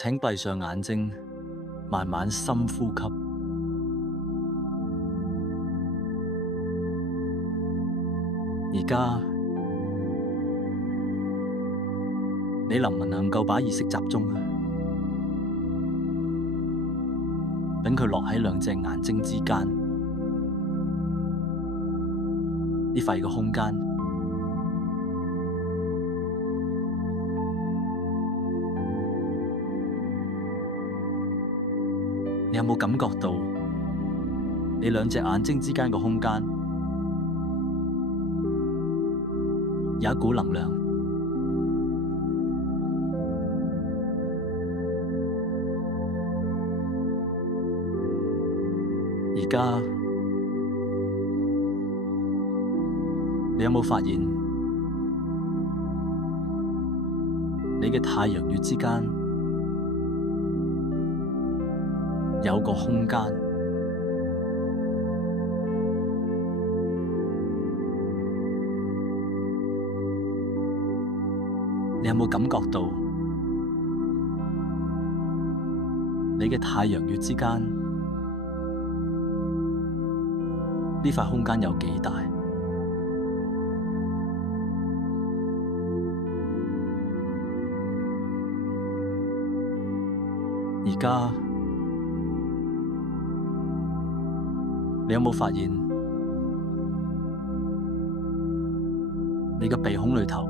請閉上眼睛，慢慢深呼吸。而家你能唔能夠把意識集中啊？等佢落喺兩隻眼睛之間呢塊嘅空間。你有冇感覺到你兩隻眼睛之間嘅空間有一股能量？而家你有冇發現你嘅太陽穴之間有個空間？你有冇感覺到你嘅太陽穴之間呢塊空間有幾大？而家你有冇發現你嘅鼻孔裏頭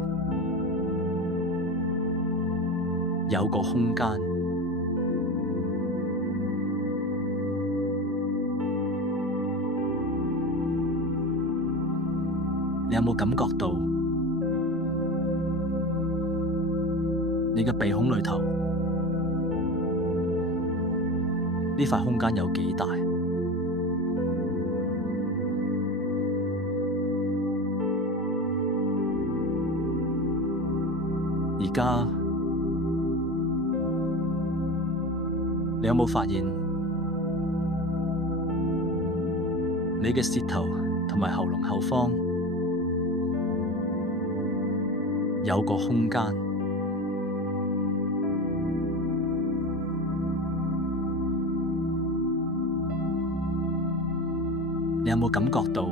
有個空間？你有冇感覺到你嘅鼻孔裏頭呢塊空間有幾大？而家你有冇發現你嘅舌頭同埋喉嚨後方有個空間？你有冇感覺到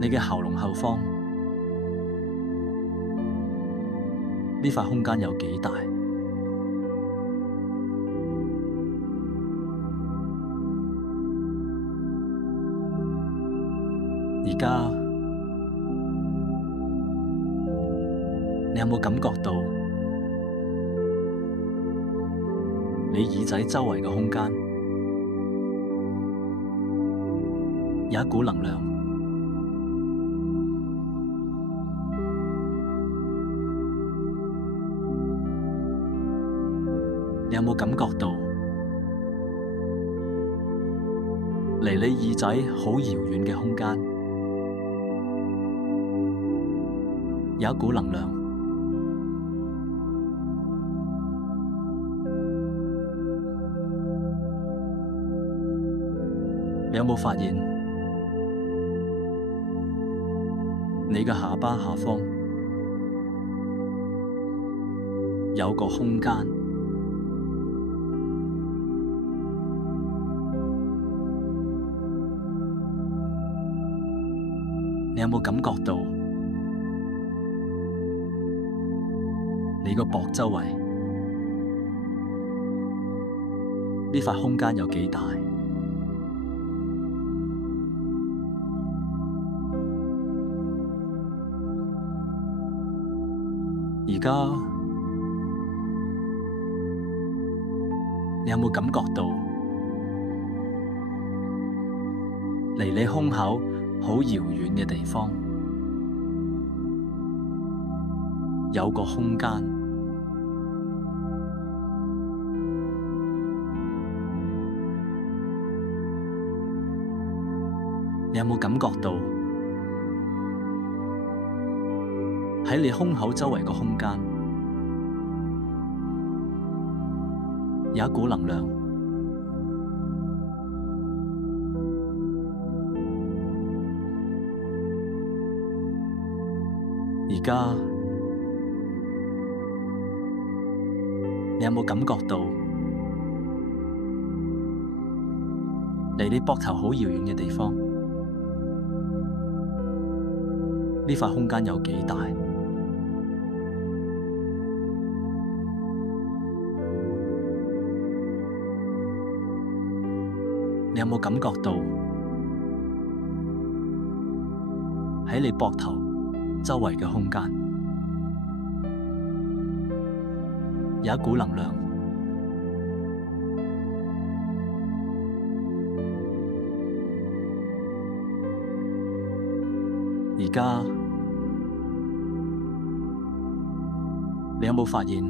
你嘅喉嚨後方呢塊空間有幾大？而家你有冇感覺到你耳仔周圍嘅空間有一股能量？你有冇感覺到離你耳仔好遙遠嘅空間有一股能量？你有冇發現你嘅下巴下方有個空間？你有冇感覺到你個膊周圍呢塊空間有幾大？而家你有冇感覺到離你胸口好遙遠嘅地方有個空間？你有冇感覺到喺你胸口周圍個空間有一股能量？而家你有冇感覺到離你膊頭好遙遠嘅地方，呢塊空間有幾大？你有冇感覺到喺你膊頭周圍嘅空間有一股能量？而家你有冇發現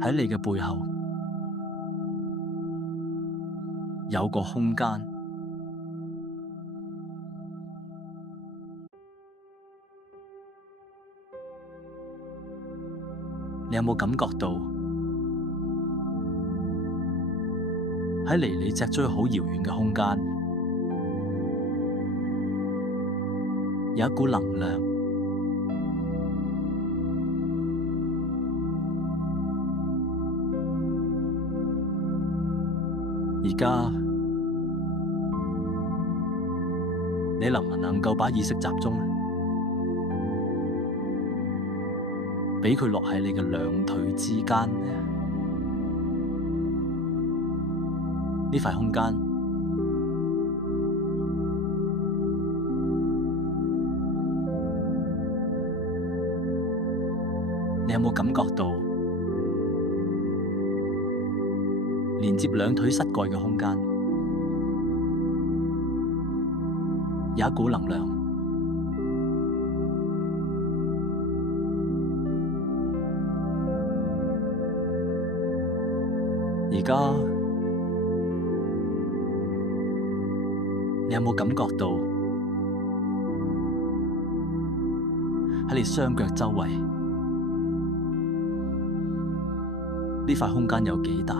喺你嘅背後有個空間？你有冇感覺到喺離你脊椎好遙遠嘅空間有一股能量？而家你能唔能夠把意識集中，俾佢落喺你嘅兩腿之間呢？呢塊空間你有冇感覺到連接兩腿膝蓋嘅空間有一股能量？而家你有冇感覺到喺你雙腳周圍呢塊空間有幾大？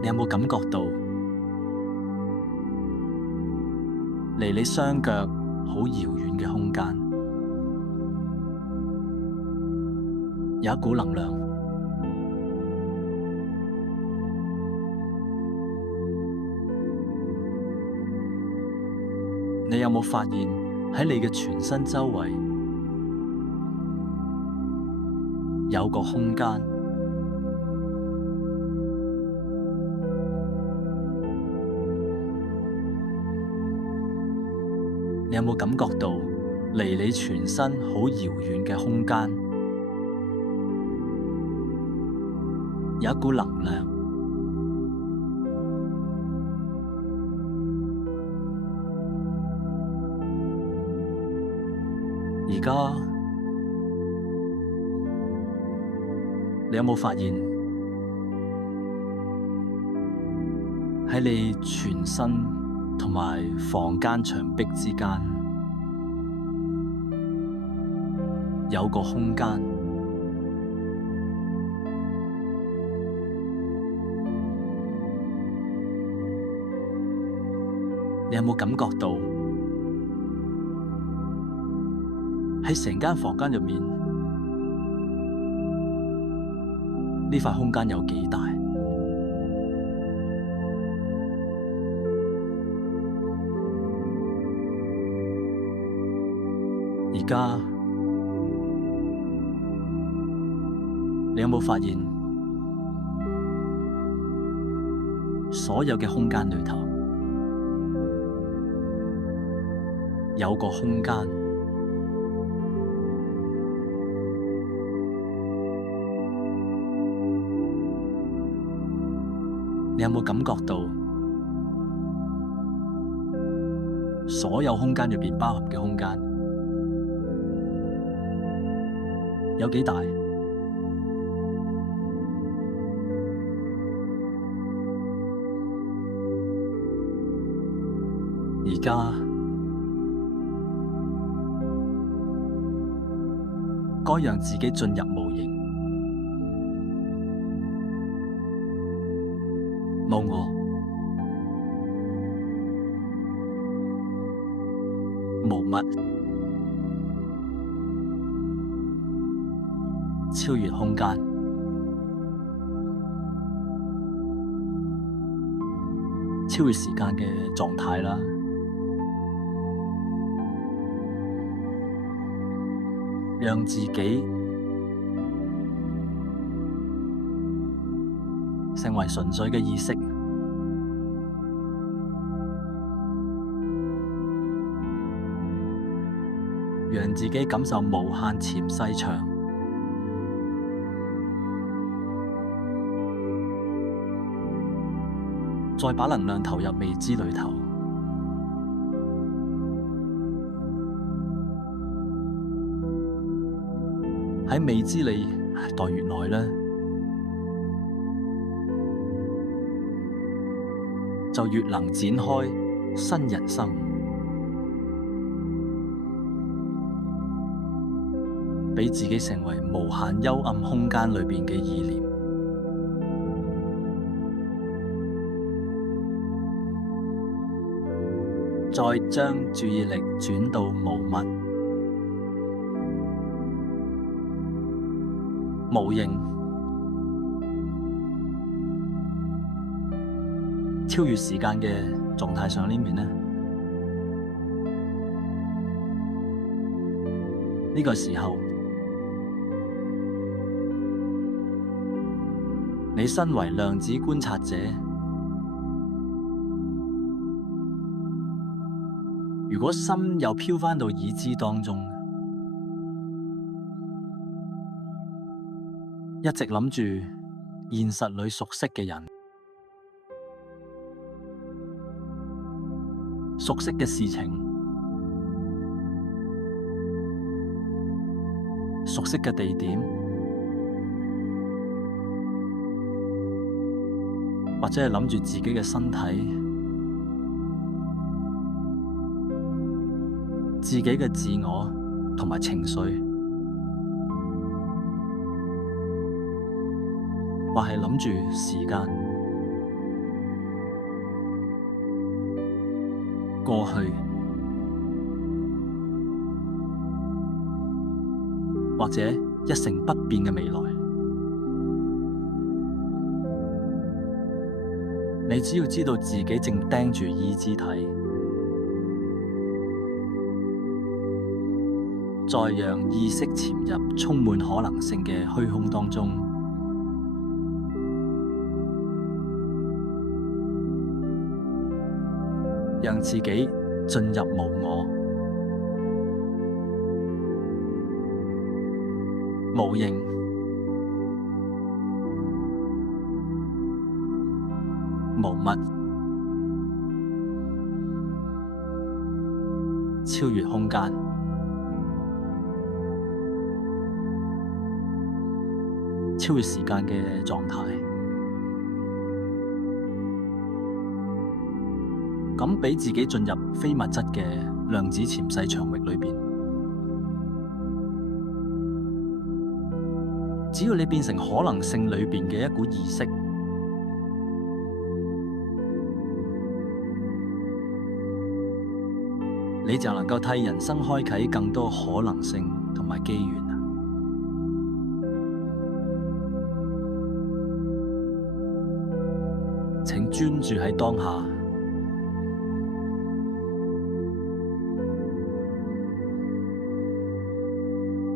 你有冇感覺到離你雙腳好遙遠嘅空間有一股能量？你有冇發現喺你嘅全身周圍有個空間？你有冇感覺到離你全身好遙遠嘅空間有一股能量？而家你有冇發現喺你全身同埋房間牆壁之間有個空間？你有冇感覺到喺成間房間入面呢塊空間有幾大？而家你有冇發現所有嘅空間裏頭有個空間？你有冇感覺到所有空間入邊包含嘅空間有幾大？而家該讓自己進入無形，冇我，物，超越空間，超越時間嘅狀態啦，讓自己成為純粹嘅意識，讓自己感受無限潛勢場，再把能量投入未知裏頭，喺未知裏待越耐呢，就越能展開新人生，俾自己成為無限幽暗空間裏邊嘅意念，再將注意力轉到無物、無形、超越時間嘅狀態上呢面呢，呢個時候，你身為量子觀察者，如果心又飄返到已知當中，一直諗住現實裏熟悉嘅人、熟悉嘅事情、熟悉嘅地點，或者係諗住自己嘅身體、自己嘅自我同埋情緒，或係諗住時間、過去，或者一成不變嘅未來。你只要知道自己正盯住意志體，再讓意識潛入充滿可能性嘅虛空當中，讓自己進入無我、無形、無物、超越空間、超越時間嘅狀態，咁俾自己進入非物質嘅量子潛勢場域裏邊。只要你變成可能性裏邊嘅一股意識，你就能夠替人生開啟更多可能性同埋機緣。請專注喺當下，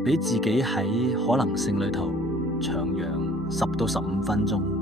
俾自己喺可能性裏頭徜徉10到15分鐘。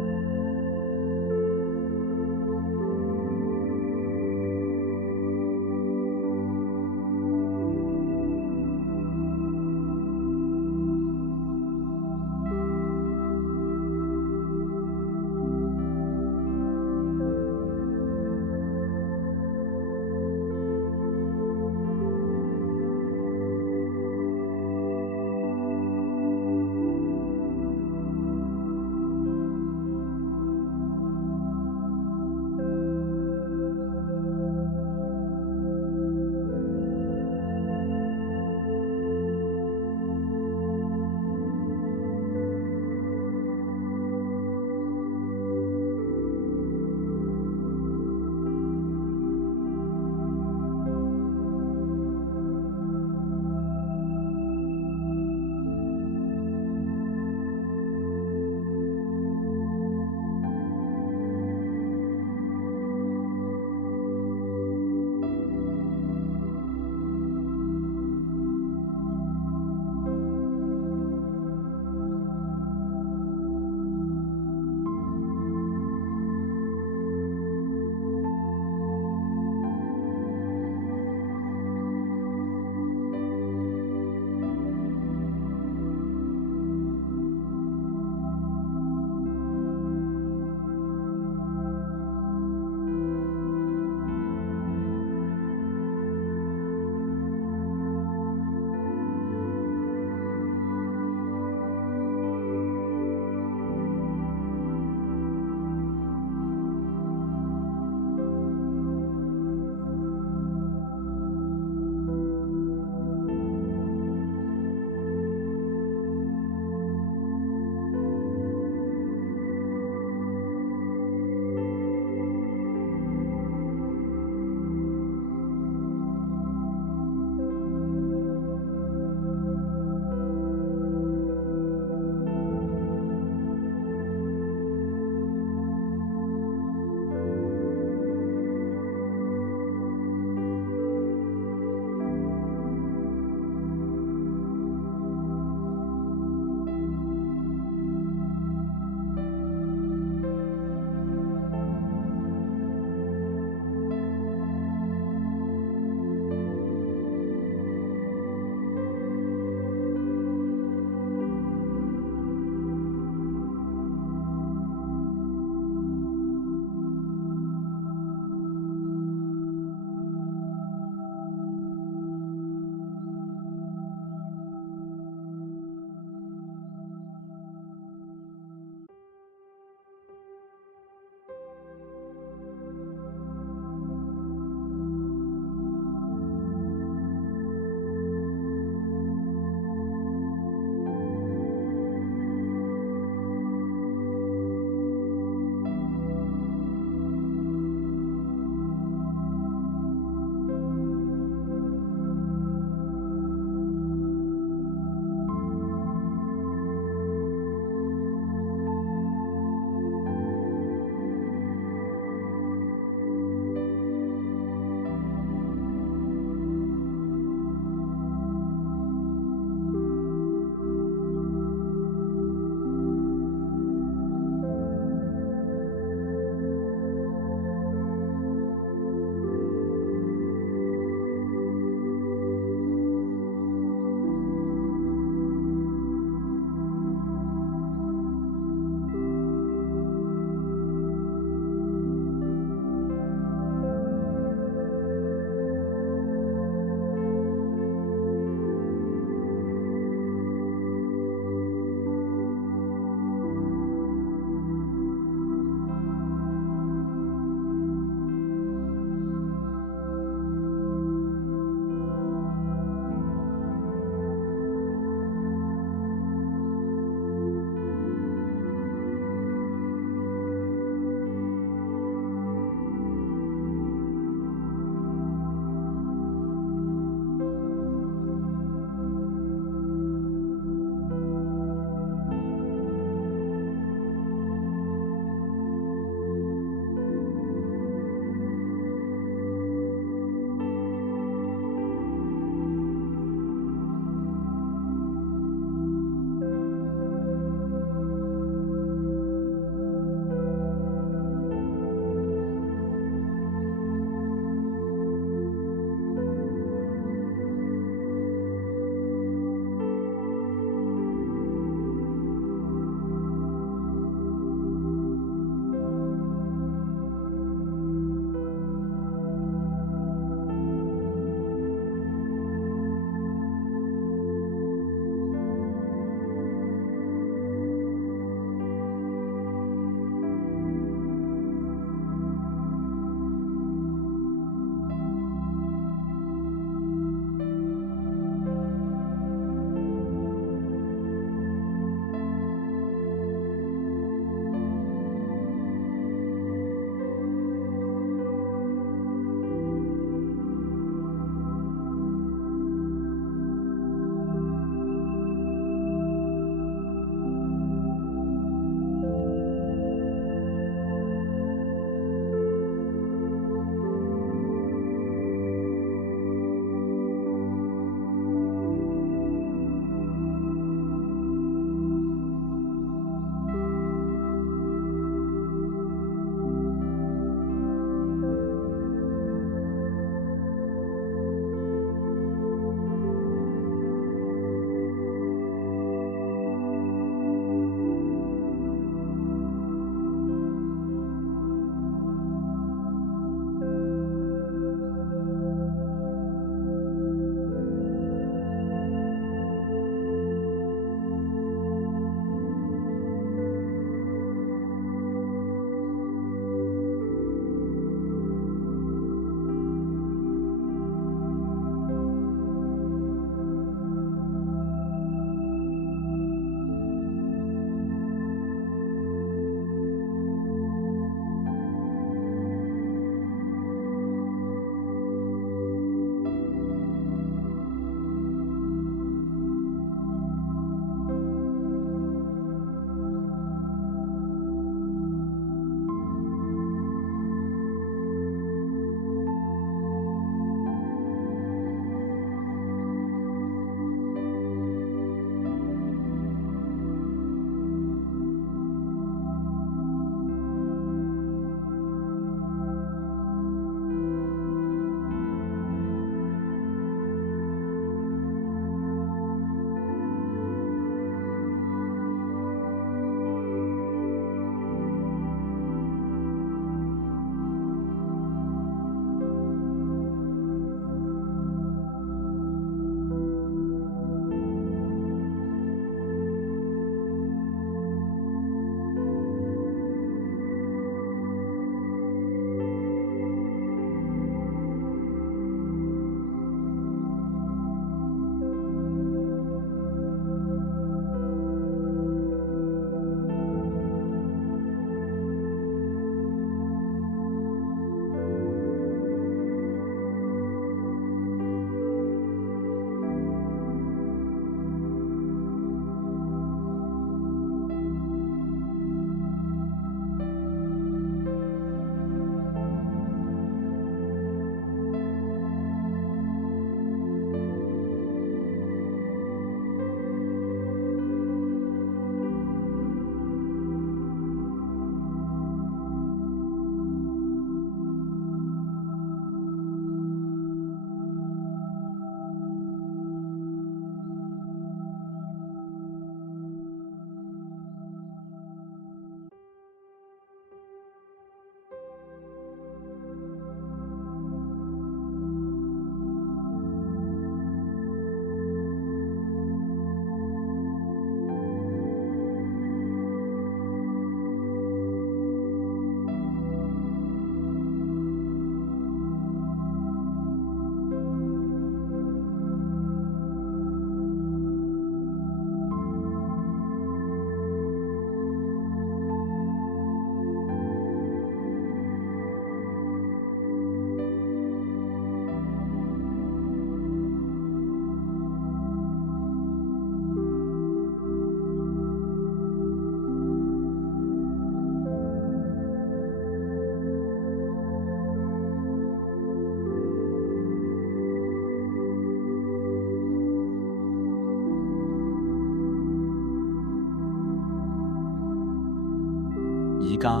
而家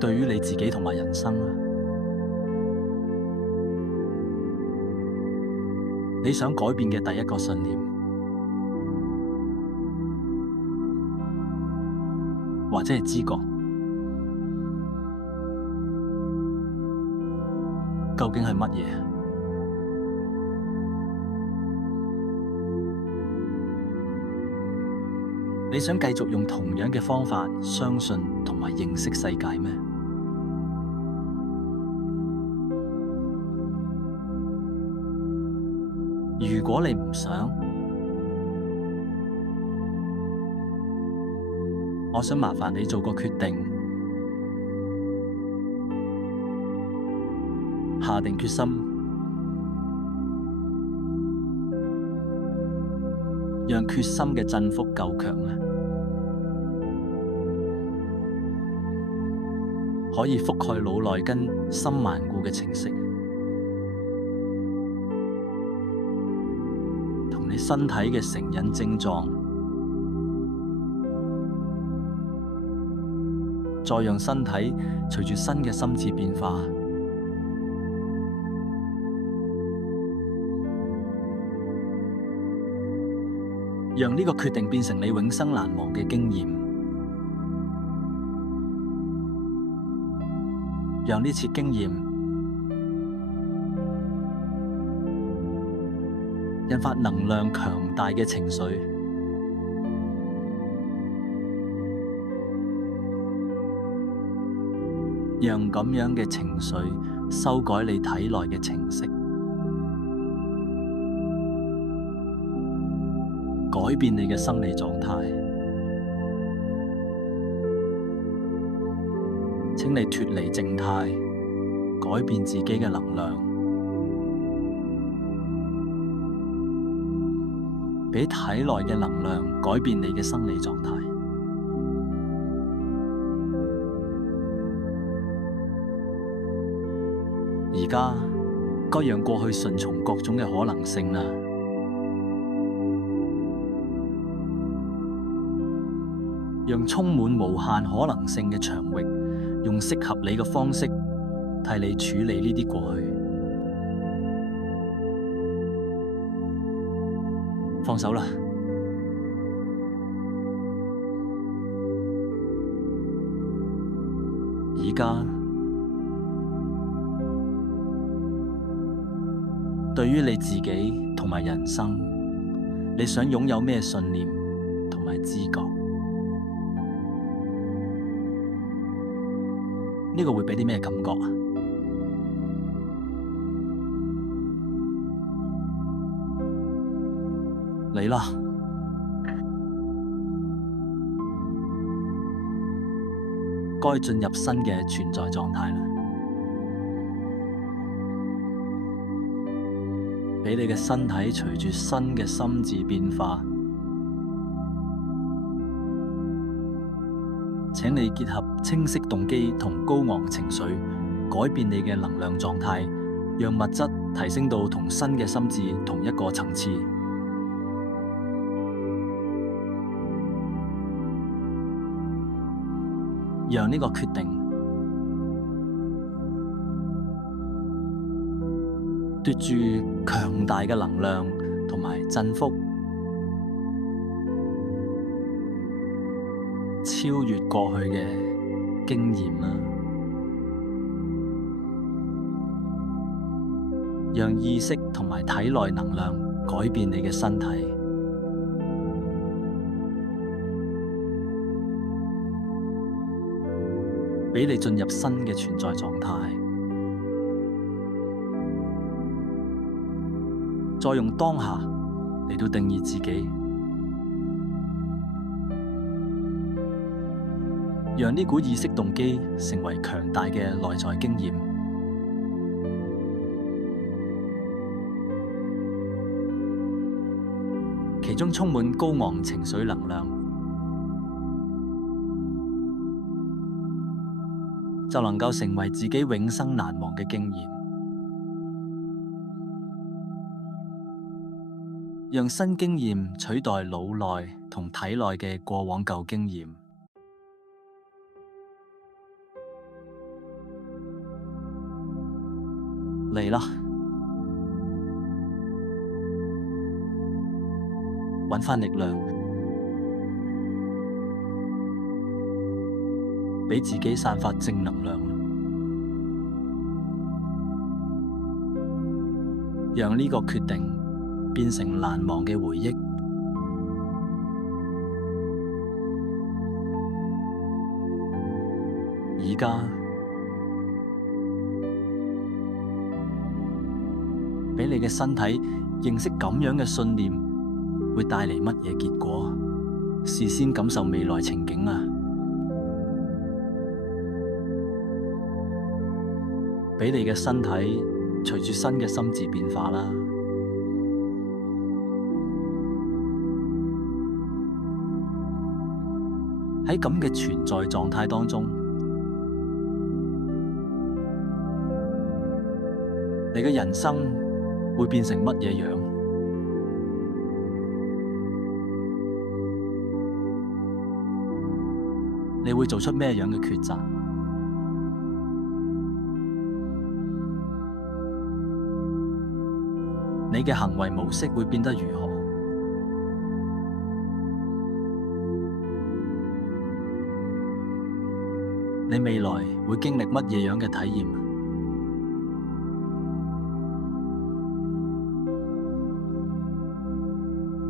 對於你自己同埋人生，你想改變嘅第一個信念，或者係知覺，究竟係乜嘢？你想繼續用同樣嘅方法相信同埋認識世界咩？如果你唔想，我想麻煩你做個決定，下定決心，讓決心嘅振幅夠強啊，可以覆蓋腦內根深萬固嘅程式，同你身體嘅成癮症狀，再讓身體隨住新嘅心智變化，讓呢個決定變成你永生難忘嘅經驗，讓呢次經驗引發能量強大嘅情緒，讓咁樣嘅情緒修改你體內嘅程式，改變你嘅生理狀態。請你脫離靜態，改變自己嘅能量，俾體內嘅能量改變你嘅生理狀態。而家該讓過去順從各種嘅可能性啦，讓充滿無限可能性嘅場域，用適合你嘅方式替你處理呢啲過去。放手啦，而家對於你自己同埋人生，你想擁有咩信念同埋知覺？呢個會俾啲咩感覺啊？嚟啦！該進入新嘅存在狀態啦，俾你嘅身體隨住新嘅心智變化，請你結合清晰動機同高昂情緒，改變你嘅能量狀態，讓物質提升到同新嘅心智同一個層次。讓呢個決定奪住強大嘅能量同埋振幅，超越過去嘅經驗啦，讓意識同埋體內能量改變你嘅身體，俾你進入新嘅存在狀態，再用當下嚟到定義自己，讓呢股意識動機成為強大嘅內在經驗，其中充滿高昂情緒能量，就能夠成為自己永生難忘嘅經驗，讓新經驗取代腦內同同體內嘅過往舊經驗。嚟啦，搵返力量，畀自己散發正能量，讓呢個決定變成難忘嘅回憶。而家俾你嘅身體認識咁樣嘅信念會帶嚟乜嘢結果，事先感受未來情景啊！俾你嘅身體隨住新嘅心智變化啦。喺咁嘅存在狀態當中，你嘅人生會變成乜嘢樣？你會做出咩樣嘅抉擇？你嘅行為模式會變得如何？你未來會經歷乜嘢樣嘅體驗？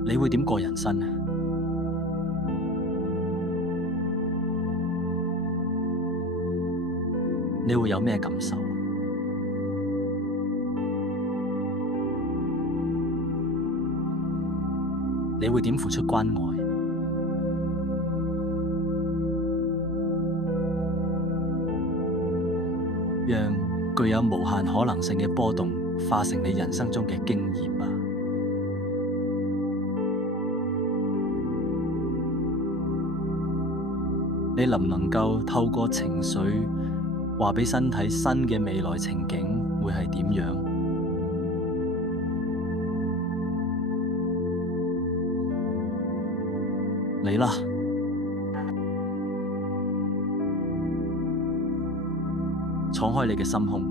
你會點過人生？你會有咩感受？你會點付出關愛？讓具有無限可能性嘅波動化成你人生中嘅經驗啊！你能唔能夠透過情緒話俾身體新嘅未來情景會係點樣？嚟啦！敞開你嘅心胸，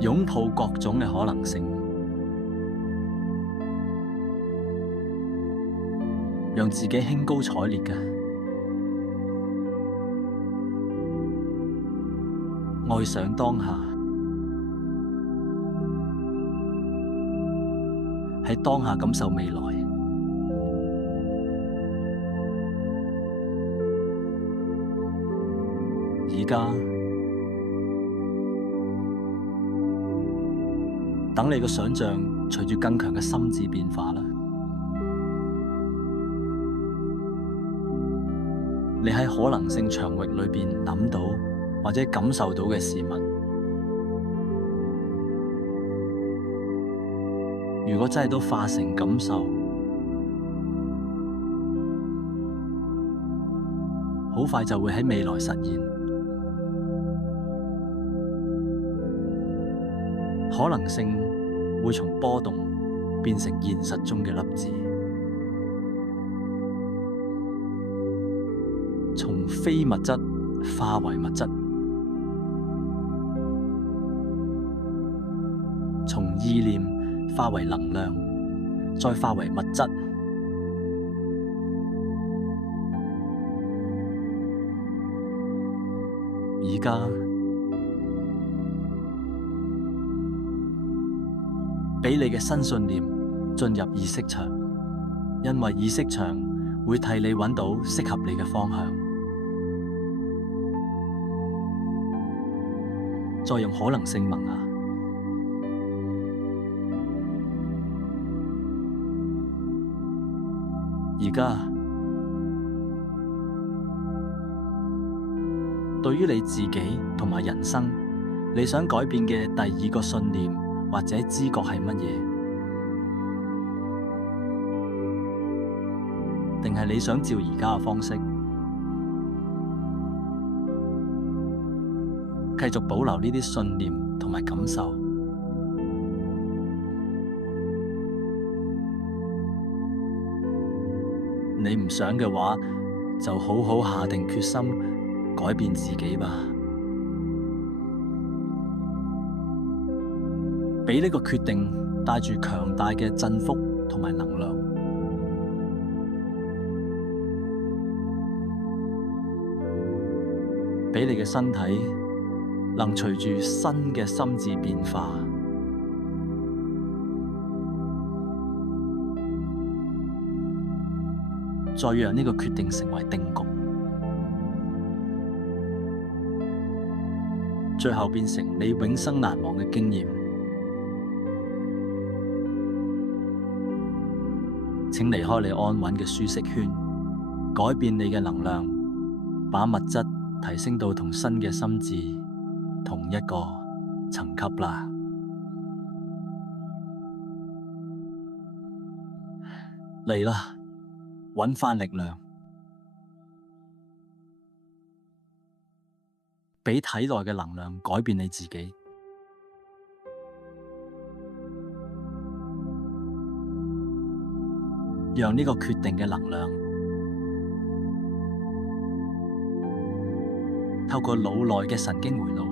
擁抱各種嘅可能性，讓自己興高采烈嘅愛上當下，喺當下感受未來。而家等你嘅想像隨住更強嘅心智變化啦。你喺可能性場域裏邊諗到或者感受到嘅事物，如果真係都化成感受，好快就會喺未來實現。可能性會從波動變成現實中嘅粒子，從非物質化為物質，從意念化為能量，再化為物質。而家俾你嘅新信念進入意識場，因為意識場會替你揾到適合你嘅方向。再用可能性萌芽，而家對於你自己同埋人生，你想改變嘅第二個信念或者知覺係乜嘢？定係你想照而家嘅方式，繼續保留呢啲信念同埋感受？你唔想嘅話，就好好下定決心改變自己吧。俾呢個決定帶住強大嘅振幅同埋能量，俾你嘅身體能隨住新嘅心智變化，再讓呢個決定成為定局，最後變成你永生難忘嘅經驗。請離開你安穩嘅舒適圈，改變你嘅能量，把物質提升到同新嘅心智同一個層級啦。嚟啦，搵返力量，俾體內嘅能量改變你自己。讓呢個決定嘅能量透過腦內嘅神經回路，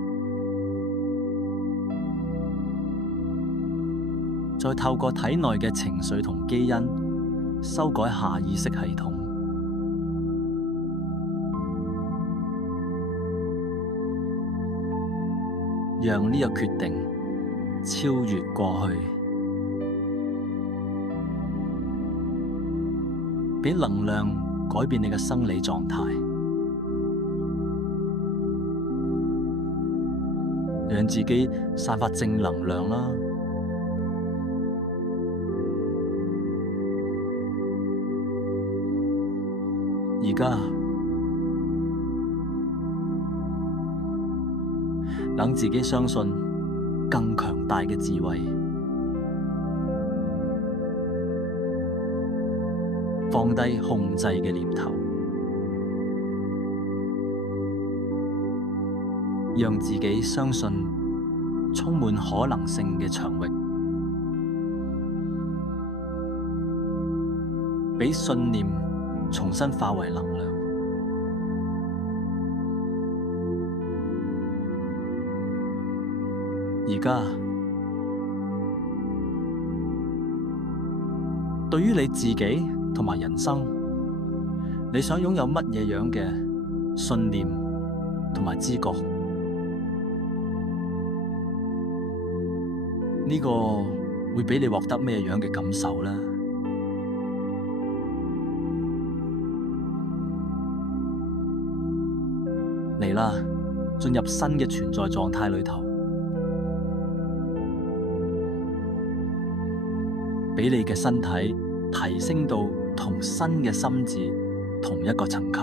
再透過體內嘅情緒同基因，修改下意識系統，讓呢個決定超越過去。俾能量改變你嘅生理狀態，讓自己散發正能量啦。而家等自己相信更強大嘅智慧，放低控制嘅念頭，讓自己相信充滿可能性嘅場域，俾信念重新化為能量。而家對於你自己同埋人生，你想擁有乜嘢樣嘅信念同埋知覺？呢個會俾你獲得咩樣嘅感受呢？嚟啦，進入新嘅存在狀態裏頭，俾你嘅身體提升到同新嘅心智同一個層級，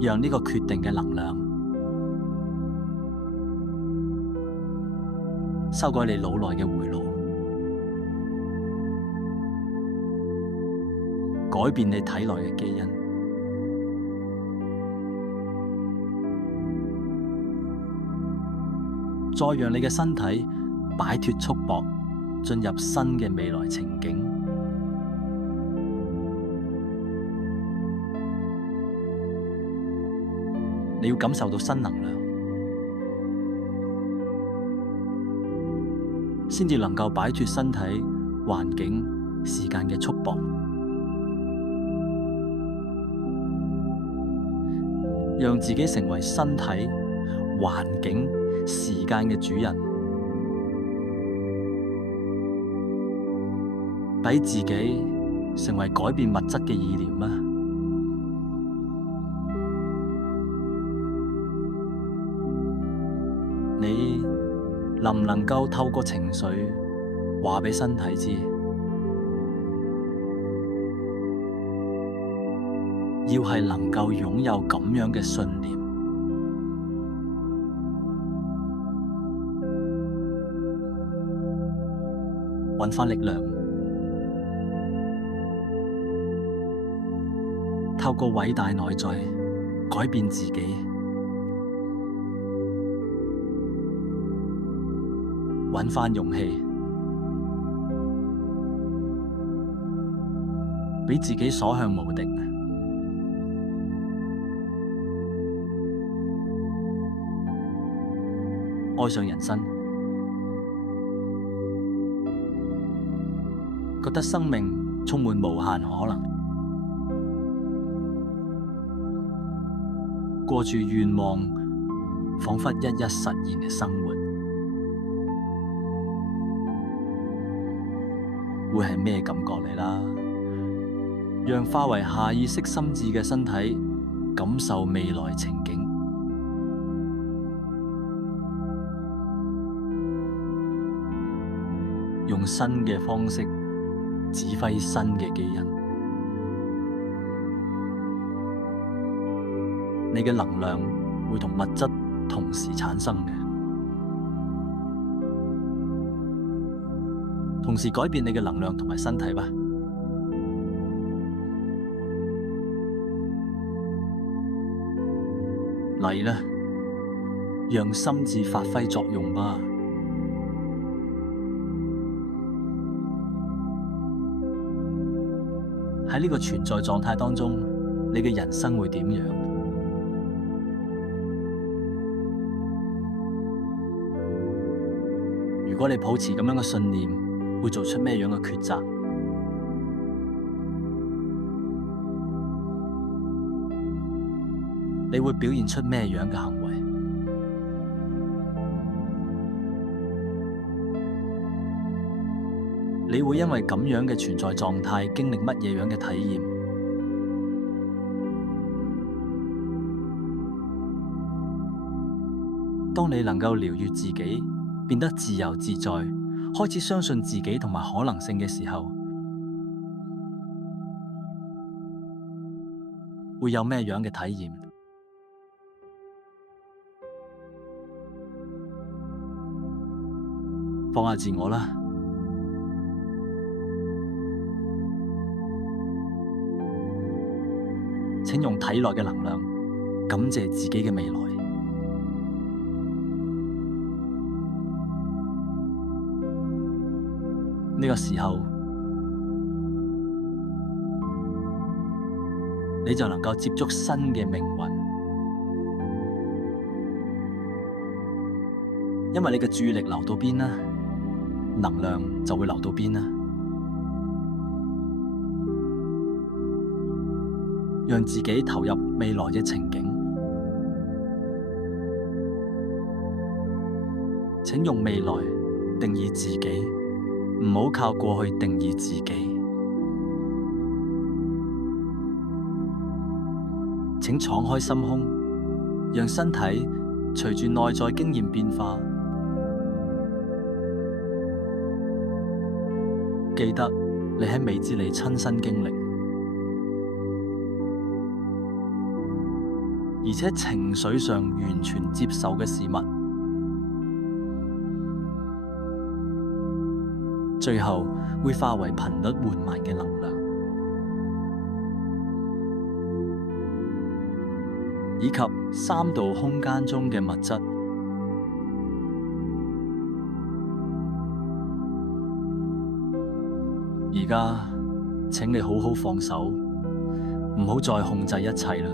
讓呢個決定嘅能量修改你腦內嘅回路，改變你體內嘅基因，再讓你嘅身體擺脫束縛，進入新嘅未來情景。你要感受到新能量，先至能夠擺脫身體、環境、時間嘅束縛，讓自己成為身體、環境、時間嘅主人，俾自己成為改變物質嘅意念啊！你能唔能夠透過情緒話俾身體知，要係能夠擁有咁樣嘅信念，搵返力量，透過偉大內在改變自己，搵返勇氣，俾自己所向無敵，愛上人生，覺得生命充滿無限可能，過住願望彷彿一一實現嘅生活，會係咩感覺嚟啦？讓化為下意識心智嘅身體感受未來情景，用新嘅方式指揮新嘅基因。你嘅能量會同物質同時產生嘅，同時改變你嘅能量同埋身體吧。嚟啦，讓心智發揮作用吧。喺呢個存在狀態當中，你嘅人生會點樣？如果你抱持咁樣嘅信念，會做出咩樣嘅抉擇？你會表現出咩樣嘅行為？你會因為咁樣嘅存在狀態經歷乜嘢樣嘅體驗？當你能夠療癒自己，變得自由自在，開始相信自己同埋可能性嘅時候，會有咩樣嘅體驗？放下自我啦，請用體內嘅能量感謝自己嘅未來。呢個時候，你就能夠接觸新嘅命運，因為你嘅注意力流到邊啦，能量就會流到邊啦。讓自己投入未來嘅情景，請用未來定義自己，唔好靠過去定義自己。請敞開心胸，讓身體隨住內在經驗變化。記得你喺未知裏親身經歷，而且情緒上完全接受嘅事物，最後會化為頻率緩慢嘅能量，以及三度空間中嘅物質。而家請你好好放手，唔好再控制一切啦，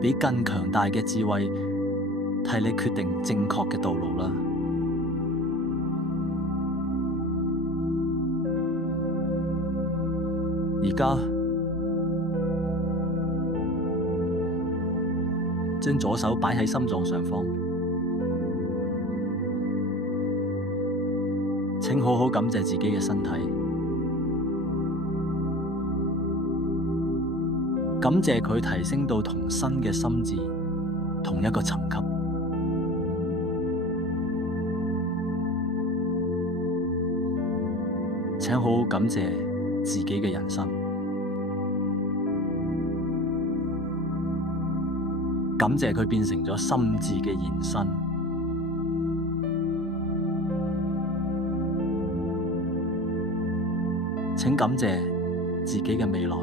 俾更強大嘅智慧替你決定正確嘅道路啦。而家將左手擺喺心臟上方，請好好感謝自己嘅身體，感謝佢提升到同新嘅心智同一個層級。請好好感謝自己嘅人生，感謝佢變成咗心智嘅延伸。請感謝自己嘅未來，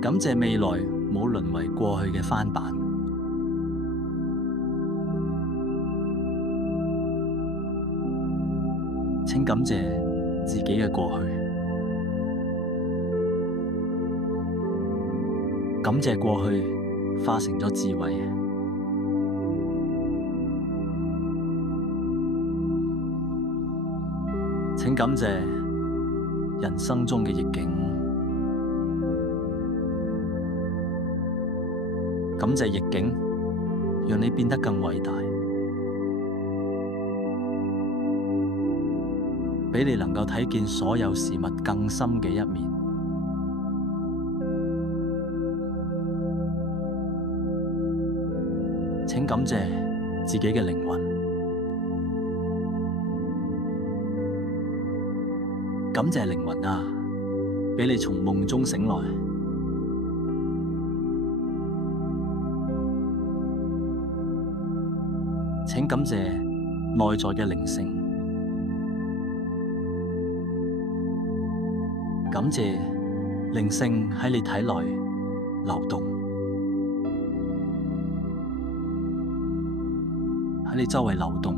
感謝未來冇淪為過去嘅翻版。請感謝自己嘅過去，感謝過去化成咗智慧。請感謝人生中嘅逆境，感謝逆境讓你變得更偉大，俾你能夠睇見所有事物更深嘅一面。請感謝自己嘅靈魂，感謝靈魂啊，俾你從夢中醒來。請感謝內在嘅靈性，感謝靈性喺你體內流動，喺你周圍流動，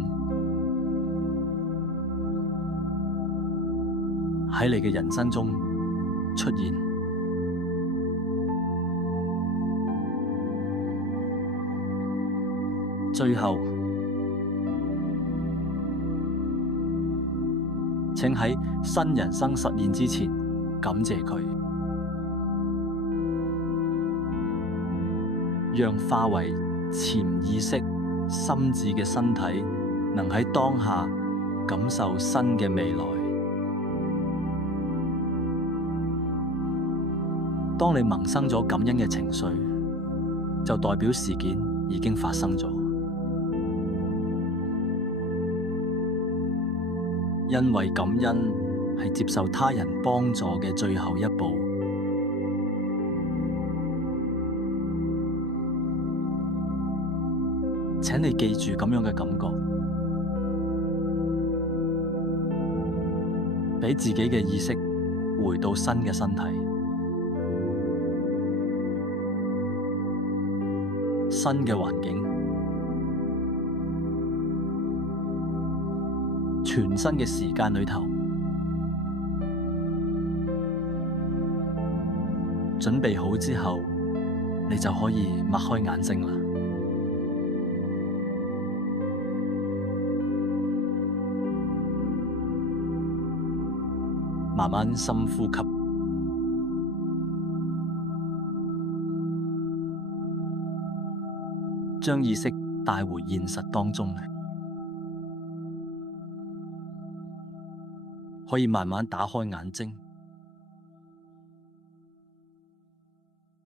喺你嘅人生中出現。最後，請喺新人生實現之前感謝佢，讓化為潛意識心智嘅身體能喺當下感受新嘅未來。當你萌生咗感恩嘅情緒，就代表事件已經發生咗。因為感恩係接受他人幫助嘅最後一步。請你記住咁樣嘅感覺，俾自己嘅意識回到新嘅身體，新嘅環境，全新嘅時間裏頭，準備好之後，你就可以擘開眼睛啦。慢慢深呼吸，將意識帶回現實當中，可以慢慢打開眼睛。